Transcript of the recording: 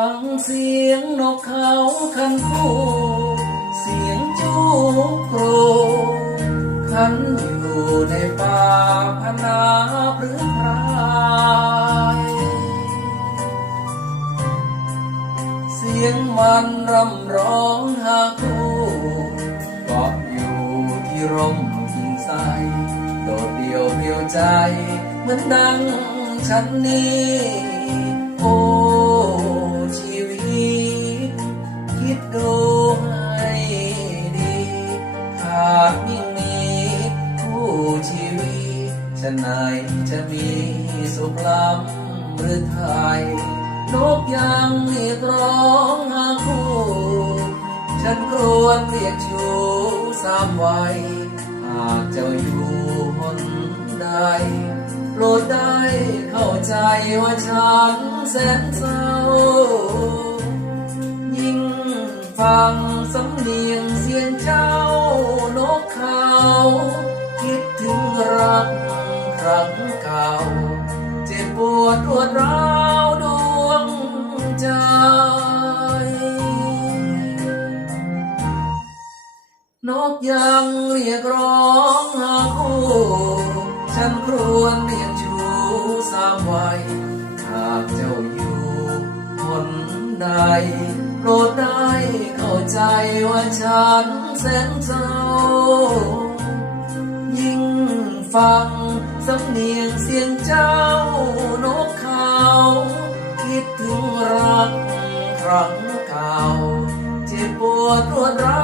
ฟังเสียงนกเขาคันคู่ เสียงจูโกรขันอยู่ในป่าพนาพฤพรายเสียงมันรำร้องหาคู่เกาะอยู่ที่ร่มกิ่งไทรโดดเดี่ยวเดียวใจ เหมือนดังฉันนี้โอ้ ไหนจะมีสุขล้ำหรือไทยนกยังเรียกร้องหาคู่ ฉันครวรเรียกชูสามวัยหากเจ้าอยู่หนใดโปรดได้เข้าใจว่าฉันแสนเศร้า ยิ่งฟังสำเนียงเสียงเจ้านกเขา ดรวดร้าวดวงใจ นกยังเรียกร้องหาคู่ฉันครวรเรียกชูสามวัยหากเจ้าอยู่คนใดโปรดได้เข้าใจว่าฉันแสนเศร้ายิ่ง ฟังสำเนียงเสียงเจ้านกเขาคิดถึงรักครั้งเก่าเจ็บปวดรวดร้า